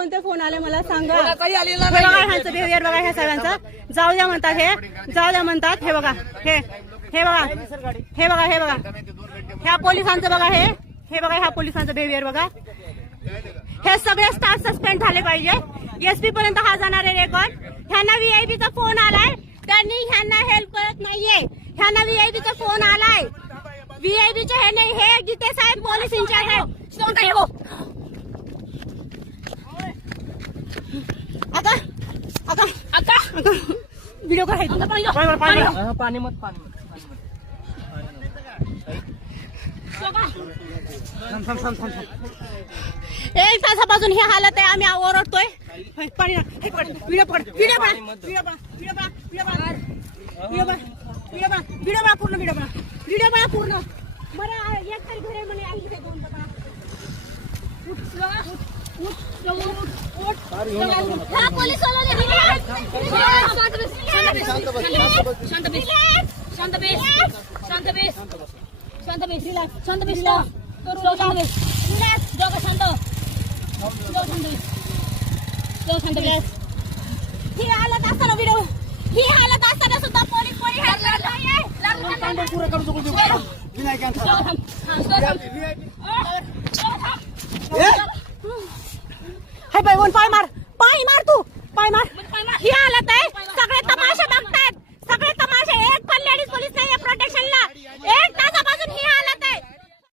कोणते फोन आले मला सांगा. बघा ह्यांचं बिहेवियर बघा ह्या सगळ्यांचा. जाऊ द्या म्हणतात हे, जाऊ द्या म्हणतात. हे बघा हे बघा हे बघा हे बघा ह्या पोलिसांचं बघा हे बघा ह्या पोलिसांचं बिहेवियर बघा. हे सगळे स्टाफ सस्पेंड झाले पाहिजे. एसपी पर्यंत हा जाणार आहे रेकॉर्ड. ह्यांना व्हीआयपीचा फोन आलाय, त्यांनी ह्यांना हेल्प करत नाहीये. ह्यांना व्हीआयपीचा फोन आलाय, व्हीआयपीचे हे नाही. हे गीते साहेब पोलीस इंचार्ज आहे. आता आता आता व्हिडिओ करायचा. पाणी मत एक तासापासून ही हालत आहे. आम्ही ओरडतोय. पाणी व्हिडिओ पकड, व्हिडिओ बघा, व्हिडिओ बघा, व्हिडिओ बघा, व्हिडिओ बघा, व्हिडिओ बघा, व्हिडिओ बघा, व्हिडिओ बघा पूर्ण, व्हिडिओ बघा, व्हिडिओ बघा पूर्ण. मला एक तरी घरे म्हणे आई इथे दोन बघा. हा पोलीस ही हालत असताना व्हिडिओ, ही हालत असताना सुद्धा पोलीस हाय बाई वन पाय मार तू, पाय मार. ही हालत आहे. सगळे तमाशे बघतायत, सगळे तमाशे. एक पण लेडीज पोलीस नाही प्रोटेक्शनला. एक तासापासून ही